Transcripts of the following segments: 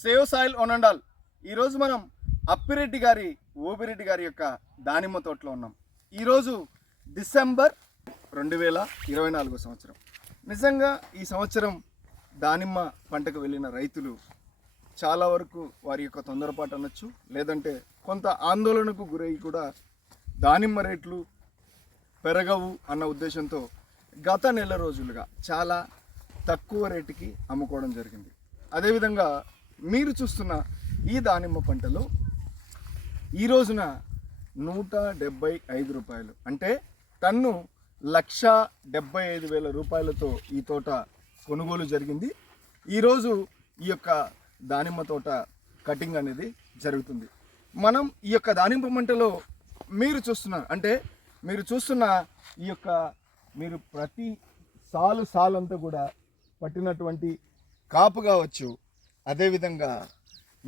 Save soil on and all. ఈరోజు మనం అప్పిరెడ్డి గారి ఓబిరెడ్డి గారి యొక్క దానిమ్మ తోటలో ఉన్నాం. ఈరోజు డిసెంబర్ 2024 సంవత్సరం. నిజంగా ఈ సంవత్సరం దానిమ్మ పంటకు వెళ్ళిన రైతులు చాలా వరకు వారి యొక్క తొందరపాటు అనొచ్చు, లేదంటే కొంత ఆందోళనకు గురై కూడా దానిమ్మ రేట్లు పెరగవు అన్న ఉద్దేశంతో గత నెల రోజులుగా చాలా తక్కువ రేటుకి అమ్ముకోవడం జరిగింది. అదేవిధంగా మీరు చూస్తున్న ఈ దానిమ్మ పంటలో ఈ రోజున 175 రూపాయలు, అంటే టన్ను 1,75,000 రూపాయలతో ఈ తోట కొనుగోలు జరిగింది. ఈరోజు ఈ యొక్క దానిమ్మ తోట కటింగ్ అనేది జరుగుతుంది. మనం ఈ యొక్క దానిమ్మ పంటలో మీరు చూస్తున్న ఈ యొక్క మీరు ప్రతి సాలు అంతా కూడా పట్టినటువంటి కాపు కావచ్చు, అదేవిధంగా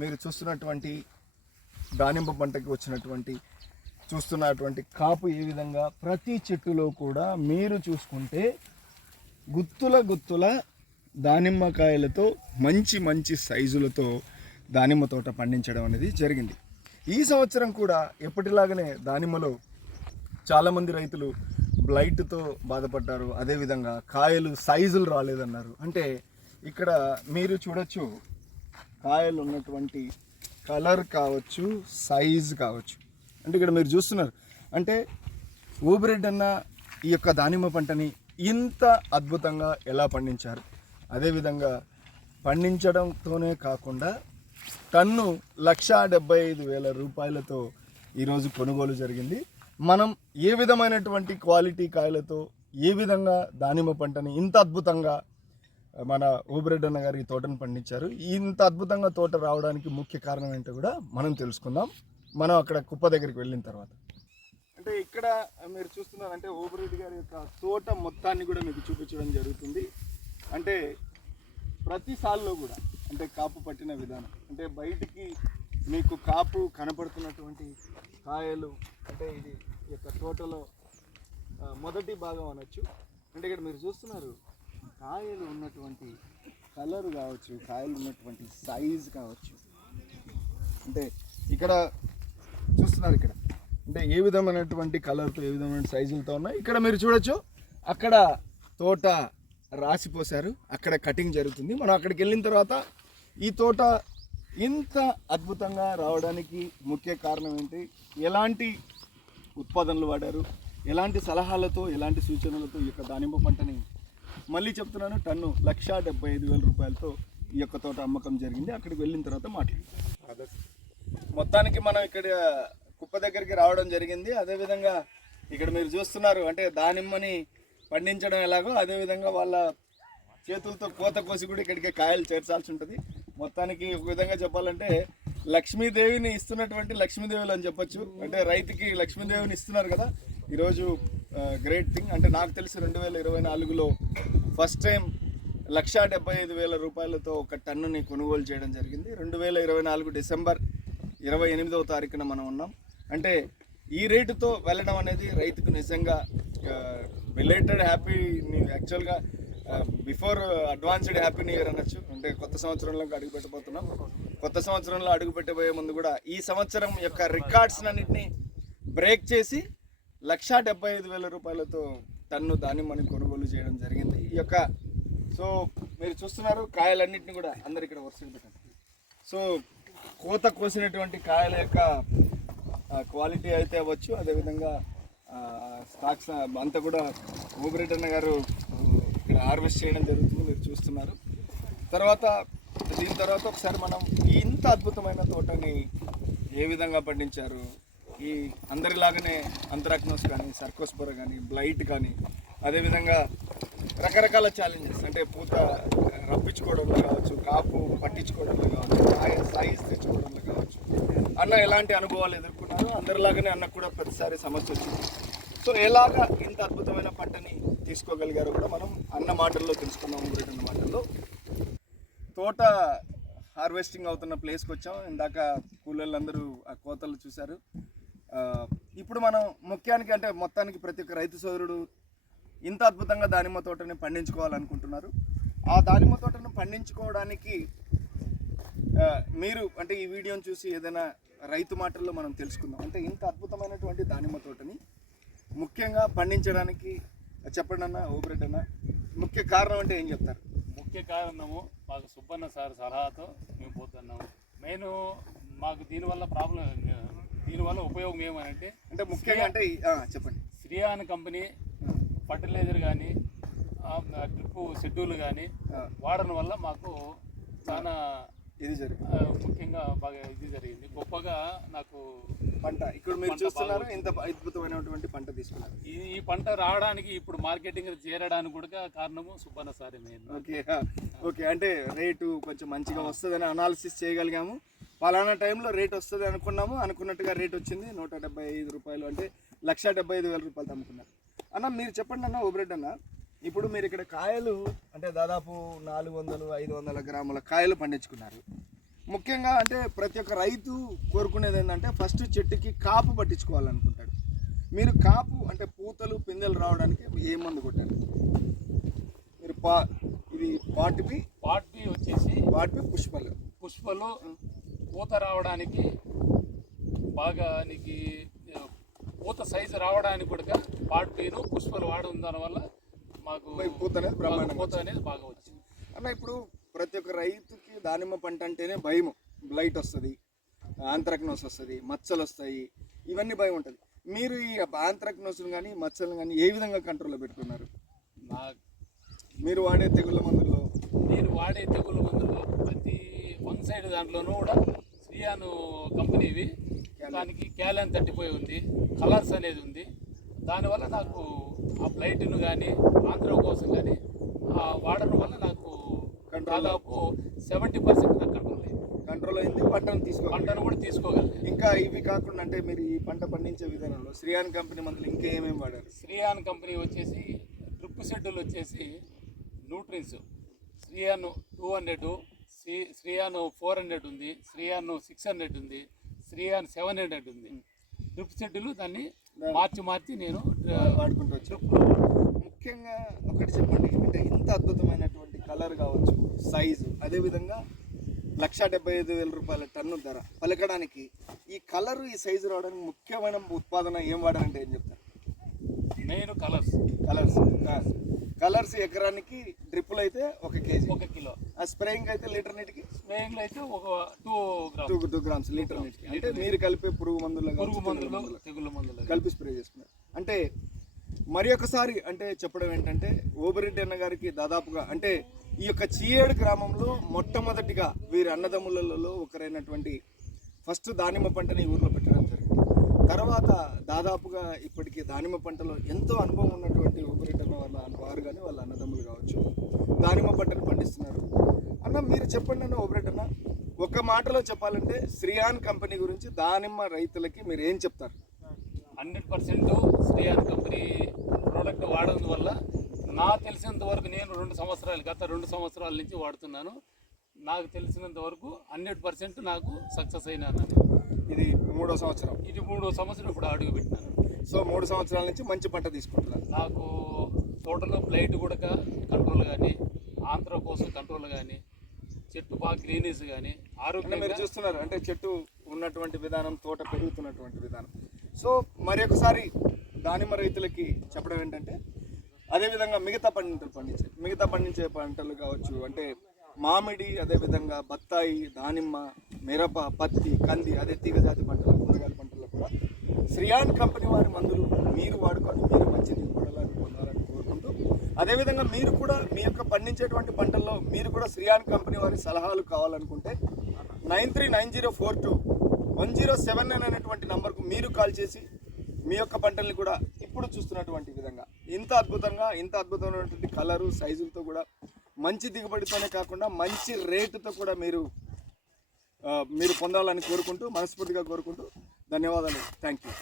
మీరు చూస్తున్నటువంటి దానిమ్మ పంటకి చూస్తున్నటువంటి కాపు ఏ విధంగా ప్రతి చెట్టులో కూడా మీరు చూసుకుంటే గుత్తుల దానిమ్మకాయలతో మంచి సైజులతో దానిమ్మ తోట పండించడం అనేది జరిగింది. ఈ సంవత్సరం కూడా ఎప్పటిలాగానే దానిమ్మలో చాలామంది రైతులు బ్లైట్తో బాధపడ్డారు. అదేవిధంగా కాయలు సైజులు రాలేదన్నారు. అంటే ఇక్కడ మీరు చూడొచ్చు, కాయలు ఉన్నటువంటి కలర్ కావచ్చు, సైజ్ కావచ్చు. అంటే ఇక్కడ మీరు చూస్తున్నారు, అంటే ఓబిరెడ్డి అన్న ఈ యొక్క దానిమ్మ పంటని ఇంత అద్భుతంగా ఎలా పండించారు. అదేవిధంగా పండించడంతోనే కాకుండా టన్ను 1,75,000 రూపాయలతో ఈరోజు కొనుగోలు జరిగింది. మనం ఏ విధమైనటువంటి క్వాలిటీ కాయలతో ఏ విధంగా దానిమ్మ పంటని ఇంత అద్భుతంగా మన ఓబిరెడ్డి అన్న గారి తోటను పండించారు. ఇంత అద్భుతంగా తోట రావడానికి ముఖ్య కారణం ఏంటో కూడా మనం తెలుసుకుందాం, మనం అక్కడ కుప్ప దగ్గరికి వెళ్ళిన తర్వాత. అంటే ఇక్కడ మీరు చూస్తున్నారంటే ఓబిరెడ్డి గారి యొక్క తోట మొత్తాన్ని కూడా మీకు చూపించడం జరుగుతుంది. అంటే ప్రతి సాల్లో కూడా అంటే కాపు పట్టిన విధానం, అంటే బయటికి మీకు కాపు కనపడుతున్నటువంటి కాయలు, అంటే ఇది ఈ యొక్క తోటలో మొదటి భాగం అనొచ్చు. అంటే ఇక్కడ మీరు చూస్తున్నారు, కాయలు ఉన్నటువంటి కలర్ కావచ్చు, కాయలు ఉన్నటువంటి సైజ్ కావచ్చు. అంటే ఇక్కడ చూస్తున్నారు, ఇక్కడ అంటే ఏ విధమైనటువంటి కలర్తో ఏ విధమైన సైజులతో ఉన్నాయి. ఇక్కడ మీరు చూడొచ్చు, అక్కడ తోట రాసిపోసారు, అక్కడ కటింగ్ జరుగుతుంది. మనం అక్కడికి వెళ్ళిన తర్వాత ఈ తోట ఇంత అద్భుతంగా రావడానికి ముఖ్య కారణం ఏంటి, ఎలాంటి ఉత్పాదనలు వాడారు, ఎలాంటి సలహాలతో ఎలాంటి సూచనలతో ఈ యొక్క దానిమ్మ పంటని, మళ్ళీ చెప్తున్నాను, టన్ను 1,75,000 రూపాయలతో ఈ యొక్క తోట అమ్మకం జరిగింది. అక్కడికి వెళ్ళిన తర్వాత మాట్లాడుతాం. మొత్తానికి మనం ఇక్కడ కుప్ప దగ్గరికి రావడం జరిగింది. అదేవిధంగా ఇక్కడ మీరు చూస్తున్నారు, అంటే దానిమ్మని పండించడం ఎలాగో అదేవిధంగా వాళ్ళ చేతులతో కోత కోసి కూడా ఇక్కడికి కాయలు చేర్చాల్సి ఉంటుంది. మొత్తానికి ఒక విధంగా చెప్పాలంటే లక్ష్మీదేవిని ఇస్తున్నటువంటి లక్ష్మీదేవులు అని చెప్పొచ్చు. అంటే రైతుకి లక్ష్మీదేవిని ఇస్తున్నారు కదా ఈరోజు. Great thing. అంటే నాకు తెలిసి 2024లో ఫస్ట్ టైం 1,75,000 రూపాయలతో ఒక టన్నుని కొనుగోలు చేయడం జరిగింది. 2024 డిసెంబర్ 28వ తారీఖున మనం ఉన్నాం. అంటే ఈ రేటుతో వెళ్ళడం అనేది రైతుకు నిజంగా బిలేటెడ్ హ్యాపీ న్యూ, యాక్చువల్గా before advanced happy new year అనొచ్చు. అంటే కొత్త సంవత్సరంలో అడుగు పెట్టబోతున్నాం. కొత్త సంవత్సరంలో అడుగు పెట్టబోయే ముందు కూడా ఈ సంవత్సరం యొక్క రికార్డ్స్ అన్నింటినీ బ్రేక్ చేసి 1,75,000 రూపాయలతో టన్ను దానిమ్మని కొనుగోలు చేయడం జరిగింది. ఈ యొక్క సో మీరు చూస్తున్నారు, కాయలన్నింటినీ కూడా అందరు ఇక్కడ వరుసగా పెట్టండి. సో కోత కోసినటువంటి కాయల యొక్క క్వాలిటీ అయితే అవ్వచ్చు, అదేవిధంగా స్టాక్స్ అంతా కూడా ఓబిరెడ్డి అన్న గారు ఇక్కడ హార్వెస్ట్ చేయడం జరుగుతుంది, మీరు చూస్తున్నారు. దీని తర్వాత ఒకసారి మనం ఇంత అద్భుతమైన తోటని ఏ విధంగా పండించారు, ఈ అందరిలాగానే అంతరాక్నోస్ కానీ, సర్కోస్పోర కానీ, బ్లైట్ కానీ, అదేవిధంగా రకరకాల ఛాలెంజెస్, అంటే పూత రప్పించుకోవడంలో కావచ్చు, కాపు పట్టించుకోవడంలో కావచ్చు, కాయ సైజ్ తెచ్చుకోవడంలో కావచ్చు, అన్న ఎలాంటి అనుభవాలు ఎదుర్కొన్నారు. అందరిలాగానే అన్నకు కూడా ప్రతిసారి సమస్య వచ్చింది. సో ఎలాగా ఇంత అద్భుతమైన పంటని తీసుకోగలిగారు కూడా మనం అన్న మాటల్లో తెలుసుకున్నాం. ఓబిరెడ్డి మాటల్లో తోట హార్వెస్టింగ్ అవుతున్న ప్లేస్కి వచ్చాం. ఇందాక కూలీలందరూ ఆ కోతలు చూశారు. ఇప్పుడు మనం ముఖ్యానికి, అంటే మొత్తానికి ప్రతి ఒక్క రైతు సోదరుడు ఇంత అద్భుతంగా దానిమ్మ తోటని పండించుకోవాలనుకుంటున్నారు. ఆ దానిమ్మ తోటను పండించుకోవడానికి మీరు అంటే ఈ వీడియోని చూసి ఏదైనా రైతు మాటల్లో మనం తెలుసుకుందాం. అంటే ఇంత అద్భుతమైనటువంటి దానిమ్మ తోటని ముఖ్యంగా పండించడానికి చెప్పండి అన్న, ఓబ్రెడ్ అన్న, ముఖ్య కారణం అంటే ఏం చెప్తారు? ముఖ్య కారణము మాకు సుబ్బన్న సార్ సలహాతో మేము పోతున్నాము. మెయిన్ మాకు దీనివల్ల దీనివల్ల ఉపయోగం ఏమనంటే అంటే ముఖ్యంగా అంటే చెప్పండి. శ్రీయాన్ కంపెనీ ఫర్టిలైజర్ కానీ డ్రిప్ షెడ్యూల్ కానీ వాడడం వల్ల మాకు చాలా ఇది జరిగింది. ముఖ్యంగా బాగా ఇది జరిగింది. గొప్పగా నాకు పంట ఇక్కడ మీరు చూస్తున్నారు, ఇంత అద్భుతమైనటువంటి పంట తీసుకున్నారు. ఈ పంట రావడానికి ఇప్పుడు మార్కెటింగ్ చేరడానికి కూడా కారణము సుబ్బన్న సార్ మెయిన్. ఓకే అంటే రేటు కొంచెం మంచిగా వస్తుందని అనాలిసిస్ చేయగలిగాము. పలానా టైంలో రేట్ వస్తుంది అనుకున్నట్టుగా రేట్ వచ్చింది. 175 రూపాయలు అంటే 1,75,000 రూపాయలు అమ్ముకున్నారు. అన్న మీరు చెప్పండి అన్న, ఓబ్రెడ్ అన్న, ఇప్పుడు మీరు ఇక్కడ కాయలు అంటే దాదాపు 400-500 గ్రాముల కాయలు పండించుకున్నారు. ముఖ్యంగా అంటే ప్రతి ఒక్క రైతు కోరుకునేది ఏంటంటే ఫస్ట్ చెట్టుకి కాపు పట్టించుకోవాలనుకుంటాడు. మీరు కాపు అంటే పూతలు పిందెలు రావడానికి ఏ మందు కొట్టారు? మీరు ఇది వాటిపి వచ్చేసి పుష్పలు పూత రావడానికి బాగా నీకు పూత సైజు రావడానికి కూడా పాటిను పుష్పలు వాడడం దానివల్ల మాకు పూత అనేది బాగా వచ్చింది. అన్న ఇప్పుడు ప్రతి ఒక్క రైతుకి దానిమ్మ పంట అంటేనే భయం. బ్లైట్ వస్తుంది, ఆంత్రాక్నోస్ వస్తుంది, మచ్చలు వస్తాయి, ఇవన్నీ భయం ఉంటుంది. మీరు ఈ ఆంత్రాక్నోస్ను కానీ మచ్చలను కానీ ఏ విధంగా కంట్రోల్లో పెట్టుకున్నారు? మీరు వాడే తెగుళ్ళ మందుల్లో ప్రతి వన్ సైడ్ దాంట్లోనూ కూడా శ్రీయాన్ కంపెనీవి దానికి క్యాలన్ 35 ఉంది, కలర్స్ అనేది ఉంది. దానివల్ల నాకు ఆ బ్లైట్ను కానీ ఆంధ్ర కోసం కానీ వాడడం వల్ల నాకు దాదాపు 70% నాకు కంట్రోల్ అయింది. పంటను కూడా తీసుకోగలిగాను. ఇంకా ఇవి కాకుండా అంటే మీరు ఈ పంట పండించే విధానంలో శ్రీయాన్ కంపెనీ మందులు ఇంకా ఏమేమి వాడారు? శ్రీయాన్ కంపెనీ వచ్చేసి డ్రిప్ షెడ్యూల్ వచ్చేసి న్యూట్రిన్స్ శ్రీయాన్ 200, శ్రీయాన్ 400 ఉంది, శ్రీయాన్ 600 ఉంది, శ్రీయాన్ 700 ఉంది. డ్రిప్ షెడ్యూల్ దాన్ని మార్చి నేను వాడుకుంటూ వచ్చాను. ముఖ్యంగా ఒకటి చెప్పండి, అంటే ఇంత అద్భుతమైనటువంటి కలర్ కావచ్చు, సైజు, అదేవిధంగా 1,75,000 రూపాయల టన్ను ధర పలకడానికి ఈ కలరు ఈ సైజు రావడానికి ముఖ్యమైన ఉత్పాదన ఏం వాడాలంటే ఏం చెప్తారు? మెయిన్ కలర్స్ ఎకరానికి డ్రిప్పులు అయితే 1 కేజీ, 1 కిలో. స్ప్రేయింగ్ అయితే లీటర్ నీటికి అయితే ఒక 2 గ్రామ్స్ లీటర్ నీటికి. అంటే మీరు కలిపే పురుగు మందులు తెగుళ్ళ మందులు కలిపి స్ప్రే చేసుకున్నారు. అంటే మరి ఒకసారి అంటే చెప్పడం ఏంటంటే ఓబిరెడ్డి అన్న గారికి దాదాపుగా అంటే ఈ యొక్క చీయేడు గ్రామంలో మొట్టమొదటిగా వీరి అన్నదమ్ములలో ఒకరైనటువంటి ఫస్ట్ దానిమ్మ పంటని ఈ ఊర్లో పెట్టడం జరిగింది. తర్వాత దాదాపుగా ఇప్పటికీ దానిమ్మ పంటలో ఎంతో అనుభవం ఉన్నటువంటి ఓబిరెడ్డి అన్న వారు కానీ వాళ్ళ అన్నదమ్ములు కావచ్చు దానిమ్మ పంటను పండిస్తున్నారు. అన్న మీరు చెప్పండి అన్న, ఓబిరెడ్డి అన్న, ఒక మాటలో చెప్పాలంటే శ్రీయాన్ కంపెనీ గురించి దానిమ్మ రైతులకి మీరు ఏం చెప్తారు? 100% శ్రీయాన్ కంపెనీ ప్రోడక్ట్ వాడడం వల్ల నాకు తెలిసినంత వరకు నేను గత 2 సంవత్సరాల నుంచి వాడుతున్నాను. నాకు తెలిసినంత వరకు 100% నాకు సక్సెస్ అయినాను. ఇది 3వ సంవత్సరం. ఇది 3వ సంవత్సరం ఇప్పుడు అడుగు పెట్టినాను. సో 3 సంవత్సరాల నుంచి మంచి పంట తీసుకుంటున్నాను. నాకు తోటలో బ్లైట్ కూడా కంట్రోల్ కానీ, ఆంధ్ర కోసం కంట్రోల్ కానీ, చెట్టు బాగా గ్రీనీస్ కానీ ఆరోగ్యం మీరు చూస్తున్నారు. అంటే చెట్టు ఉన్నటువంటి విధానం, తోట పెరుగుతున్నటువంటి విధానం. సో మరి ఒకసారి దానిమ్మ రైతులకి చెప్పడం ఏంటంటే అదేవిధంగా మిగతా పండించే పంటలు కావచ్చు, అంటే మామిడి, అదేవిధంగా బత్తాయి, దానిమ్మ, మిరప, పత్తి, కంది, అదే తీగజాతి పంటలు, కూరగాయల పంటల్లో కూడా శ్రీయాన్ కంపెనీ వారి మందులు మీరు వాడుకొని మీరు మంచి దిగుబడులను పొందాలని కోరుకుంటూ, అదేవిధంగా మీరు కూడా మీ యొక్క పండించేటువంటి పంటల్లో మీరు కూడా శ్రీయాన్ కంపెనీ వారి సలహాలు కావాలనుకుంటే 9390421079 అనేటువంటి నంబర్కు మీరు కాల్ చేసి మీ యొక్క పంటల్ని కూడా ఇప్పుడు చూస్తున్నటువంటి విధంగా ఇంత అద్భుతమైనటువంటి కలరు, సైజులతో కూడా మంచి దిగుబడితోనే కాకుండా మంచి రేటుతో కూడా మీరు పొందాలని మనస్ఫూర్తిగా కోరుకుంటూ ధన్యవాదాలు. Thank you.